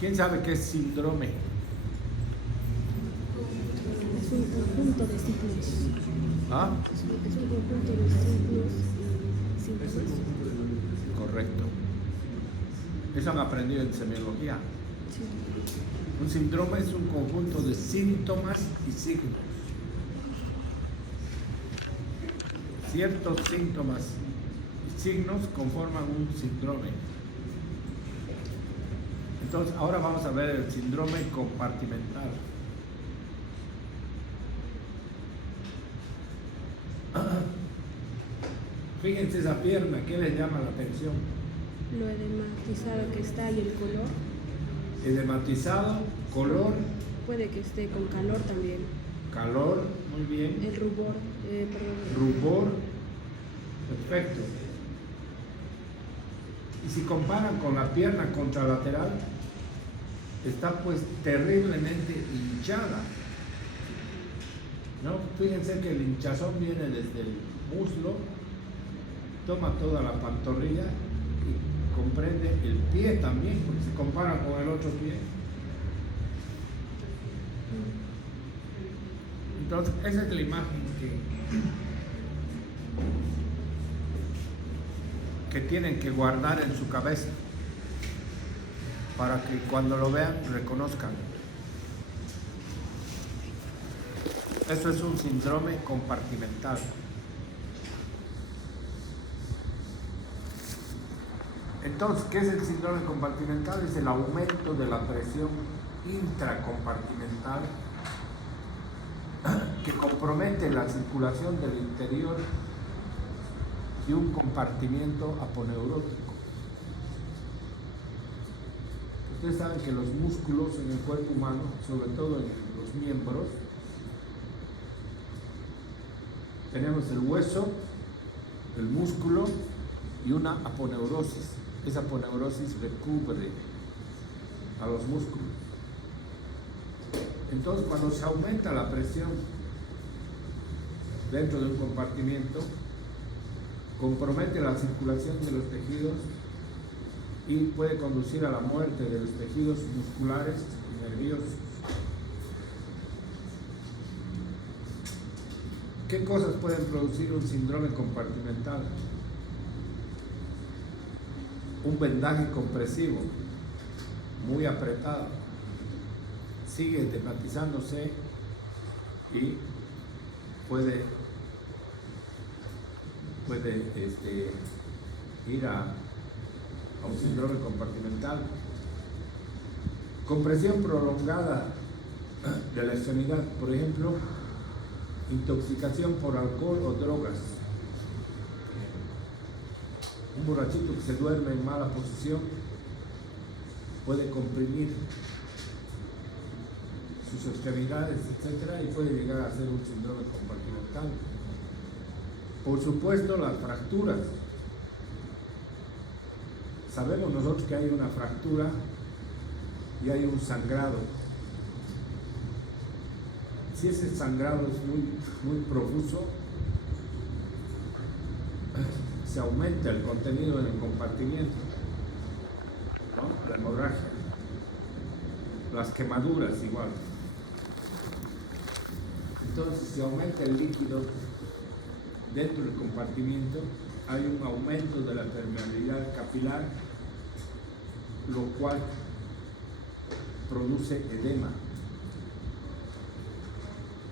¿Quién sabe qué es síndrome? Es un conjunto de ciclos. ¿Ah? Es un conjunto de ciclos y síntomas. Correcto. Eso han aprendido en semiología. Sí. Un síndrome es un conjunto de síntomas y signos. Ciertos síntomas y signos conforman un síndrome. Entonces, ahora vamos a ver el síndrome compartimental. Fíjense esa pierna, ¿qué les llama la atención? Lo edematizado que está y el color. Edematizado, color, Puede que esté con calor también. calor, muy bien, El rubor, rubor, perfecto. Y si comparan con la pierna contralateral, está pues terriblemente hinchada. ¿No? Fíjense que el hinchazón viene desde el muslo, toma toda la pantorrilla y comprende el pie también, porque se compara con el otro pie. Entonces, esa es la imagen que tienen que guardar en su cabeza para que cuando lo vean reconozcan. Eso es un síndrome compartimental. Entonces, ¿qué es el síndrome compartimental? Es el aumento de la presión intracompartimental que compromete la circulación del interior de un compartimiento aponeurótico. Ustedes saben que los músculos en el cuerpo humano, sobre todo en los miembros, tenemos el hueso, el músculo y una aponeurosis. Esa aponeurosis recubre a los músculos. Entonces, cuando se aumenta la presión dentro de un compartimiento, compromete la circulación de los tejidos y puede conducir a la muerte de los tejidos musculares y nerviosos. ¿Qué cosas pueden producir un síndrome compartimental? Un vendaje compresivo, muy apretado, sigue edematizándose y puede ir a un síndrome compartimental. Compresión prolongada de la extremidad, por ejemplo, intoxicación por alcohol o drogas. Un borrachito que se duerme en mala posición puede comprimir sus extremidades, etc., y puede llegar a ser un síndrome compartimental. Por supuesto, las fracturas. Sabemos nosotros que hay una fractura y hay un sangrado. Si ese sangrado es muy profuso, se aumenta el contenido en el compartimiento, ¿no? La hemorragia, las quemaduras igual. Entonces, si aumenta el líquido dentro del compartimiento, hay un aumento de la permeabilidad capilar, lo cual produce edema.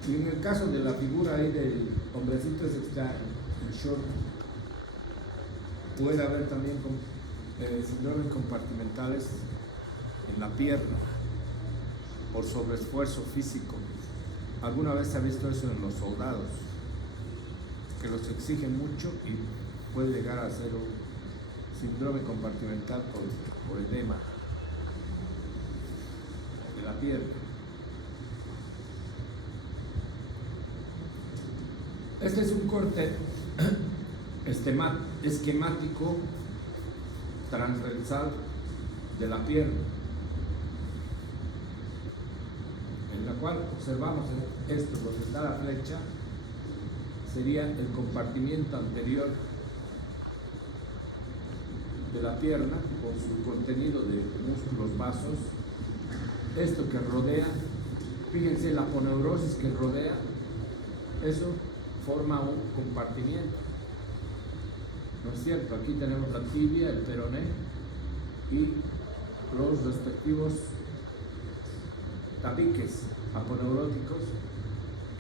Y en el caso de la figura ahí del hombrecito ese que está en short, puede haber también síndromes compartimentales en la pierna por sobreesfuerzo físico. ¿Alguna vez se ha visto eso en los soldados? Que los exigen mucho y puede llegar a ser un síndrome compartimental por edema de la pierna. Este es un corte esquemático transversal de la pierna, en la cual observamos esto, donde está la flecha, sería el compartimiento anterior de la pierna con su contenido de músculos, vasos esto que rodea, fíjense la aponeurosis que rodea, eso forma un compartimiento, ¿no es cierto? Aquí tenemos la tibia, el peroné y los respectivos tabiques aponeuróticos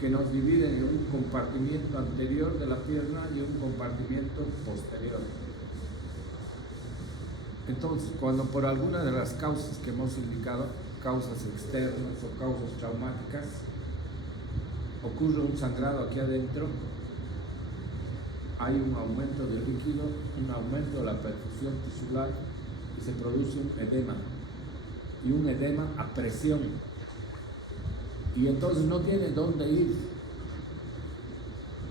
que nos dividen en un compartimiento anterior de la pierna y un compartimiento posterior. Entonces, cuando por alguna de las causas que hemos indicado, causas externas o causas traumáticas, ocurre un sangrado aquí adentro, hay un aumento de líquido, un aumento de la perfusión tisular y se produce un edema, y un edema a presión, y entonces no tiene dónde ir,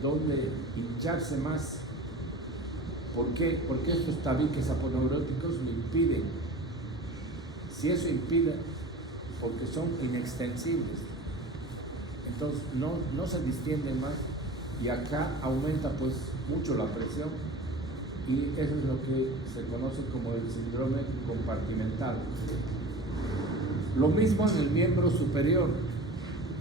dónde hincharse más. ¿Por qué? Porque estos tabiques aponeuróticos me impiden. Si eso impide, porque son inextensibles, entonces no se distienden más, y acá aumenta pues mucho la presión, y eso es lo que se conoce como el síndrome compartimental. Lo mismo en el miembro superior.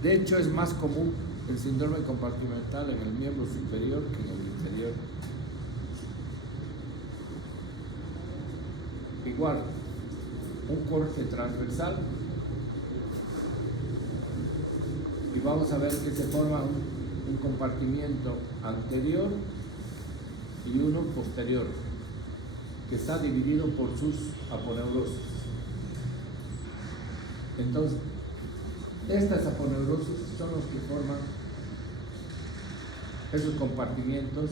De hecho, es más común el síndrome compartimental en el miembro superior que en el inferior. Igual, un corte transversal, y vamos a ver que se forma un compartimiento anterior y uno posterior, que está dividido por sus aponeurosis. Entonces, estas aponeurosis son los que forman esos compartimientos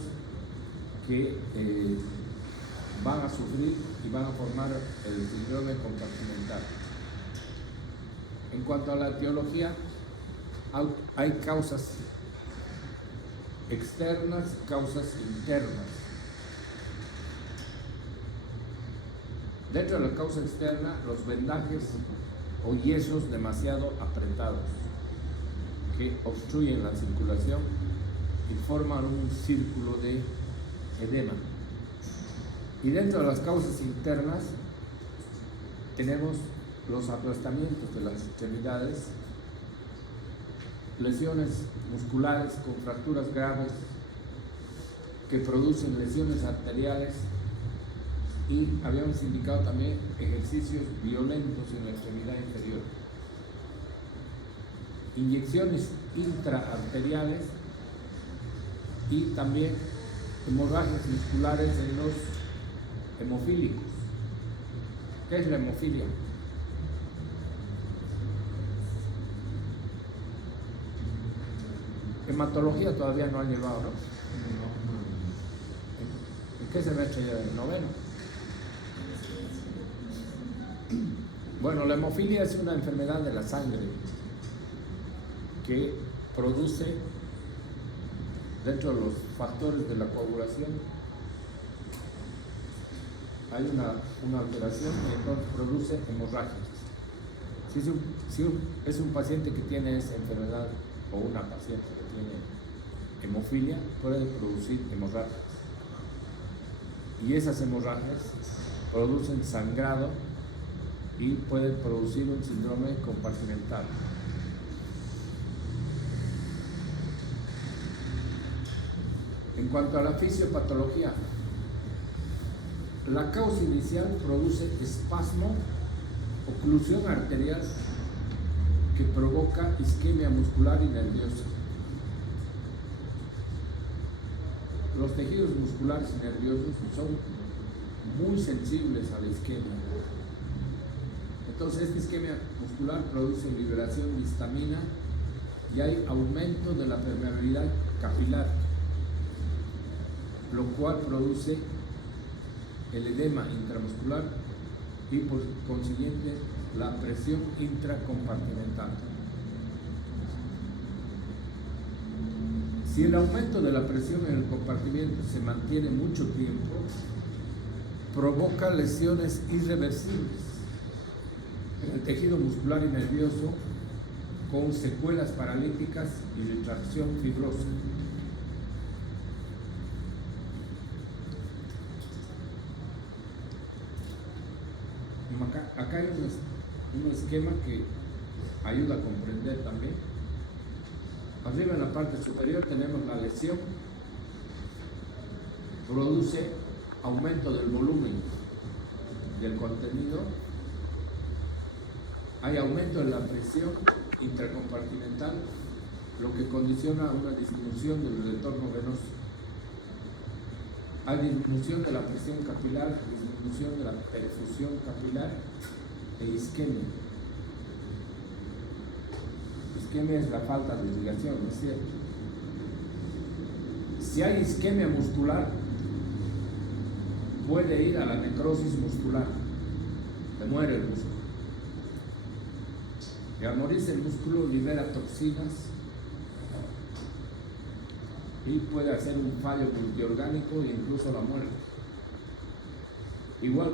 que van a sufrir y van a formar el síndrome compartimental. En cuanto a la etiología, hay causas externas, causas internas. Dentro de la causa externa, los vendajes o yesos demasiado apretados que obstruyen la circulación y forman un círculo de edema. Y dentro de las causas internas tenemos los aplastamientos de las extremidades, lesiones musculares con fracturas graves que producen lesiones arteriales, y habíamos indicado también ejercicios violentos en la extremidad inferior, inyecciones intraarteriales y también hemorragias musculares en los hemofílicos. ¿Qué es la hemofilia? Hematología todavía no han llevado, ¿no? ¿En qué semestre ya? ¿El noveno? Bueno, la hemofilia es una enfermedad de la sangre que produce, dentro de los factores de la coagulación, hay una alteración y entonces produce hemorragias. Si es un paciente que tiene esa enfermedad o una paciente que tiene hemofilia, puede producir hemorragias. Y esas hemorragias producen sangrado y pueden producir un síndrome compartimental. En cuanto a la fisiopatología, la causa inicial produce espasmo, oclusión arterial que provoca isquemia muscular y nerviosa. Los tejidos musculares y nerviosos son muy sensibles a la isquemia. Entonces, esta isquemia muscular produce liberación de histamina y hay aumento de la permeabilidad capilar, lo cual produce el edema intramuscular y por consiguiente la presión intracompartimental. Si el aumento de la presión en el compartimento se mantiene mucho tiempo, provoca lesiones irreversibles en el tejido muscular y nervioso con secuelas paralíticas y retracción fibrosa. Acá hay un esquema que ayuda a comprender también. Arriba en la parte superior tenemos la lesión, produce aumento del volumen del contenido, hay aumento en la presión intracompartimental, lo que condiciona una disminución del retorno venoso. Hay disminución de la presión capilar, disminución de la perfusión capilar e isquemia. Isquemia es la falta de irrigación, ¿no es cierto? Si hay isquemia muscular, puede ir a la necrosis muscular, se muere el músculo. Y al morirse el músculo libera toxinas y puede hacer un fallo multiorgánico e incluso la muerte. Igual,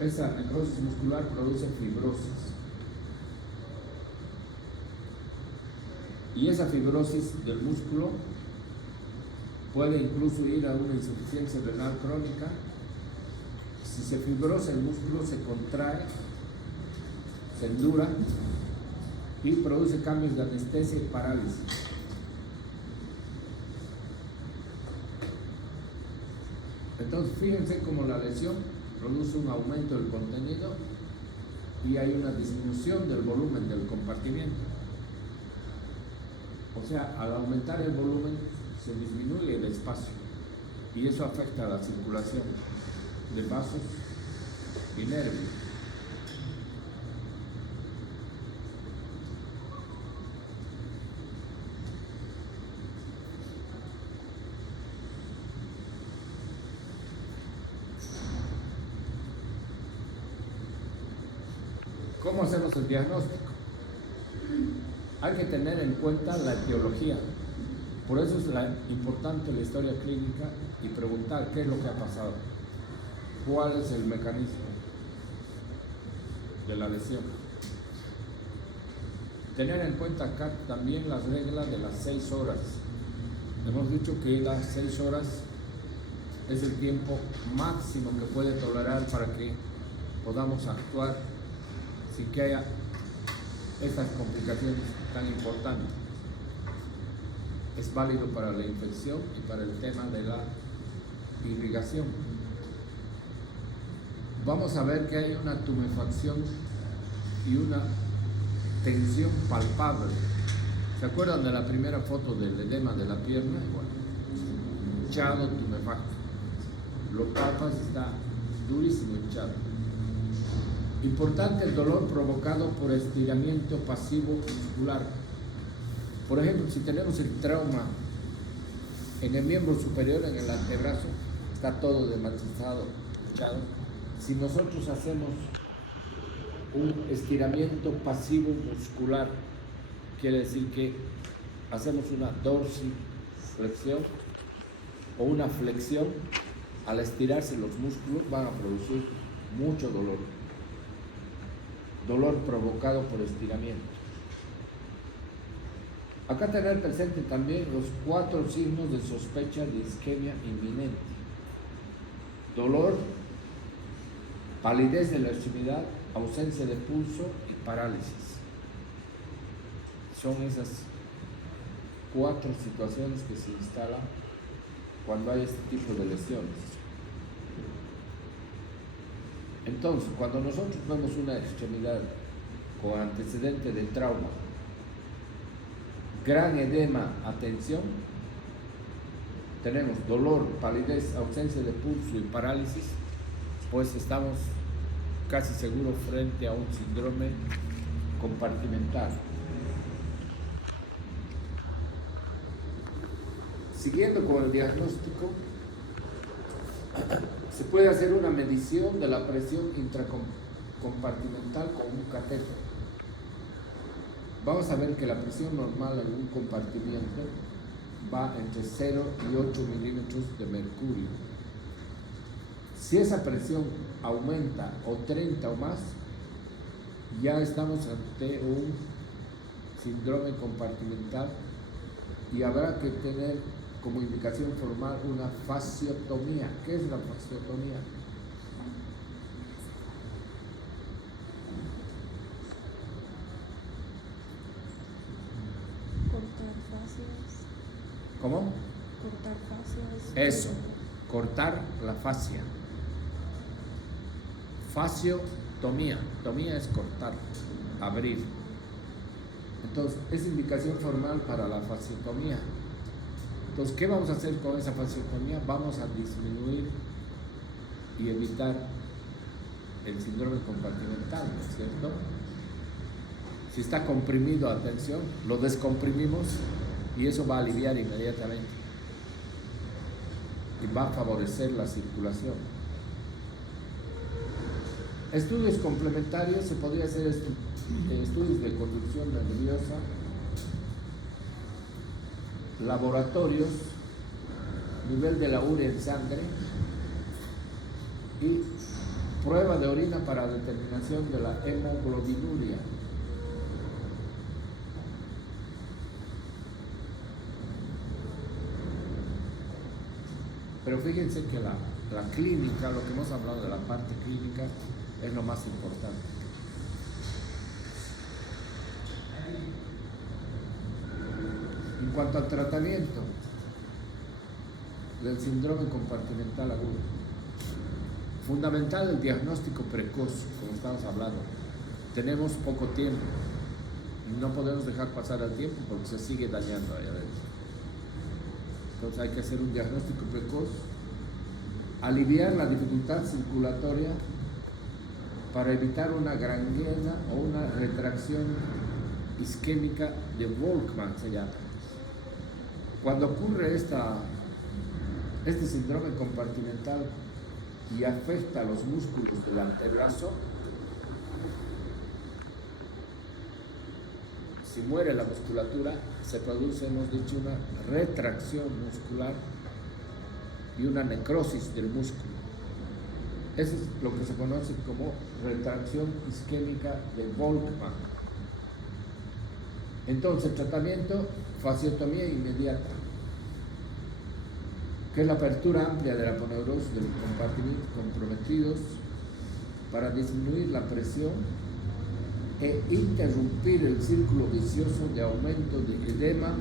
esa necrosis muscular produce fibrosis. Y esa fibrosis del músculo puede incluso ir a una insuficiencia renal crónica. Si se fibrosa el músculo, se contrae, se endura y produce cambios de anestesia y parálisis. Entonces, fíjense cómo la lesión produce un aumento del contenido y hay una disminución del volumen del compartimiento. O sea, al aumentar el volumen se disminuye el espacio y eso afecta a la circulación de vasos y nervios. ¿Cómo hacemos el diagnóstico? Hay que tener en cuenta la etiología. Por eso es importante la historia clínica y preguntar qué es lo que ha pasado, cuál es el mecanismo de la lesión. Tener en cuenta acá también las reglas de las 6 horas. Hemos dicho que las 6 horas es el tiempo máximo que puede tolerar para que podamos actuar sin que haya estas complicaciones tan importantes. Es válido para la infección y para el tema de la irrigación. Vamos a ver que hay una tumefacción y una tensión palpable. ¿Se acuerdan de la primera foto del edema de la pierna? Bueno, hinchado, tumefacto. Lo palpas, está durísimo hinchado. Importante el dolor provocado por estiramiento pasivo muscular. Por ejemplo, si tenemos el trauma en el miembro superior, en el antebrazo, está todo dematizado, hinchado. Si nosotros hacemos un estiramiento pasivo muscular, quiere decir que hacemos una dorsiflexión o una flexión, al estirarse los músculos van a producir mucho dolor. Dolor provocado por estiramiento. Acá tener presente también los 4 signos de sospecha de isquemia inminente. Dolor, palidez de la extremidad, ausencia de pulso y parálisis. Son esas 4 situaciones que se instalan cuando hay este tipo de lesiones. Entonces, cuando nosotros vemos una extremidad con antecedente de trauma, gran edema a tensión, tenemos dolor, palidez, ausencia de pulso y parálisis, pues estamos casi seguros frente a un síndrome compartimental. Siguiendo con el diagnóstico, se puede hacer una medición de la presión intracompartimental con un catéter. Vamos a ver que la presión normal en un compartimiento va entre 0 y 8 milímetros de mercurio. Si esa presión aumenta o 30 o más, ya estamos ante un síndrome compartimental y habrá que tener como indicación formal una fasciotomía. ¿Qué es la fasciotomía? Eso, cortar la fascia. Fasciotomía. Tomía es cortar, abrir. Entonces, es indicación formal para la fasciotomía. Entonces, ¿qué vamos a hacer con esa fasciotomía? Vamos a disminuir y evitar el síndrome compartimental, ¿no es cierto? Si está comprimido, atención, lo descomprimimos y eso va a aliviar inmediatamente y va a favorecer la circulación. Estudios complementarios, se podría hacer estudios de conducción nerviosa, laboratorios, nivel de la urea en sangre y prueba de orina para determinación de la hemoglobinuria. Pero fíjense que la clínica, lo que hemos hablado de la parte clínica, es lo más importante. En cuanto al tratamiento del síndrome compartimental agudo, fundamental el diagnóstico precoz, como estamos hablando. Tenemos poco tiempo y no podemos dejar pasar el tiempo porque se sigue dañando ahí adentro. Entonces hay que hacer un diagnóstico precoz, aliviar la dificultad circulatoria para evitar una gangrena o una retracción isquémica de Volkmann, se llama. Cuando ocurre este síndrome compartimental y afecta a los músculos del antebrazo, si muere la musculatura, se produce, hemos dicho, una retracción muscular y una necrosis del músculo. Eso es lo que se conoce como retracción isquémica de Volkmann. Entonces, tratamiento, fasciotomía inmediata, que es la apertura amplia de la aponeurosis de los compartimentos comprometidos para disminuir la presión e interrumpir el círculo vicioso de aumento de edema,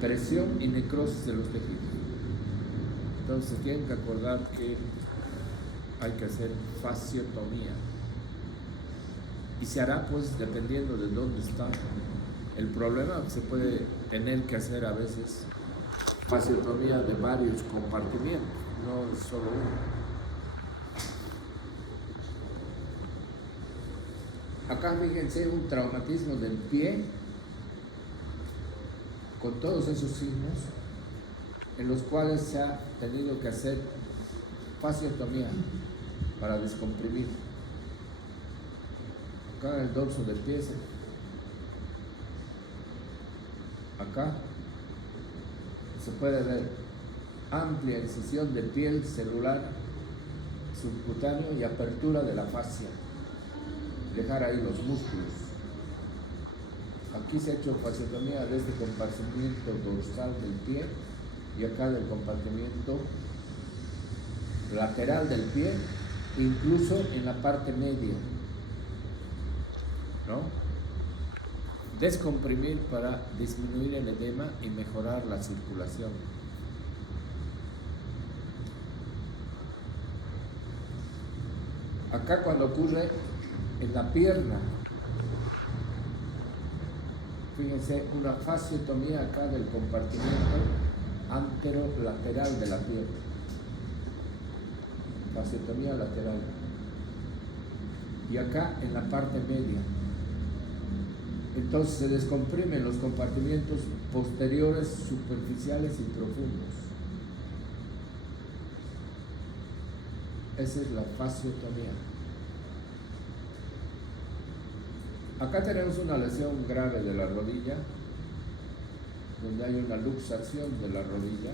presión y necrosis de los tejidos. Entonces tienen que acordar que hay que hacer fasciotomía y se hará pues dependiendo de dónde está el problema. Se puede tener que hacer a veces fasciotomía de varios compartimientos, no de solo uno. Acá fíjense un traumatismo del pie con todos esos signos en los cuales se ha tenido que hacer fasciotomía para descomprimir. Acá en el dorso del pie, acá se puede ver amplia incisión de piel celular subcutáneo y apertura de la fascia, dejar ahí los músculos. Aquí se ha hecho fasciotomía de este compartimiento dorsal del pie y acá del compartimiento lateral del pie, incluso en la parte media, ¿no? Descomprimir para disminuir el edema y mejorar la circulación. Acá cuando ocurre en la pierna, fíjense, una fasciotomía acá del compartimiento anterolateral de la pierna. Fasciotomía lateral. Y acá en la parte media. Entonces se descomprimen los compartimientos posteriores, superficiales y profundos. Esa es la fasciotomía. Acá tenemos una lesión grave de la rodilla, donde hay una luxación de la rodilla.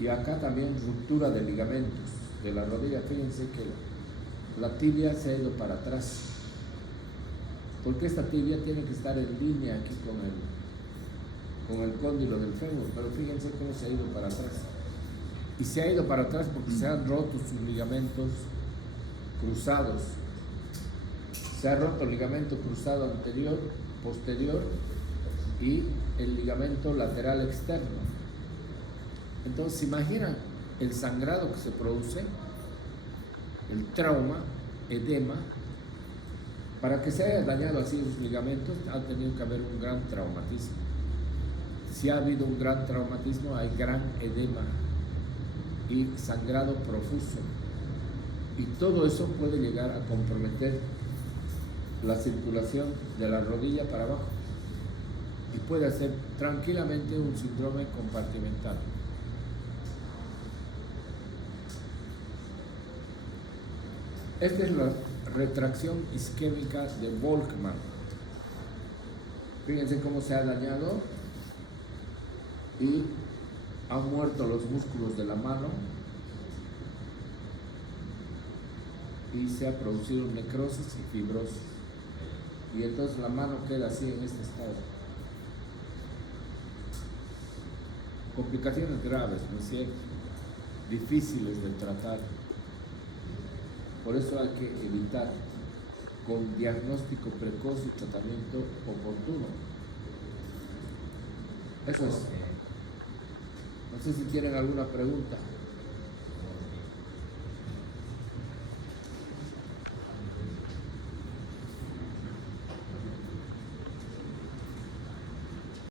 Y acá también ruptura de ligamentos de la rodilla. Fíjense que la tibia se ha ido para atrás, porque esta tibia tiene que estar en línea aquí con el cóndilo del fémur, pero fíjense cómo se ha ido para atrás. Y se ha ido para atrás porque se han roto sus ligamentos cruzados. Se ha roto el ligamento cruzado anterior, posterior y el ligamento lateral externo. Entonces, imaginan el sangrado que se produce, el trauma, edema. Para que se haya dañado así los ligamentos, ha tenido que haber un gran traumatismo. Si ha habido un gran traumatismo, hay gran edema y sangrado profuso. Y todo eso puede llegar a comprometer la circulación de la rodilla para abajo. Y puede hacer tranquilamente un síndrome compartimental. Esta es la retracción isquémica de Volkmann. Fíjense cómo se ha dañado y han muerto los músculos de la mano y se ha producido necrosis y fibrosis. Y entonces la mano queda así en este estado. Complicaciones graves, ¿no es cierto? Difíciles de tratar. Por eso hay que evitar con diagnóstico precoz y tratamiento oportuno. Eso es. No sé si tienen alguna pregunta.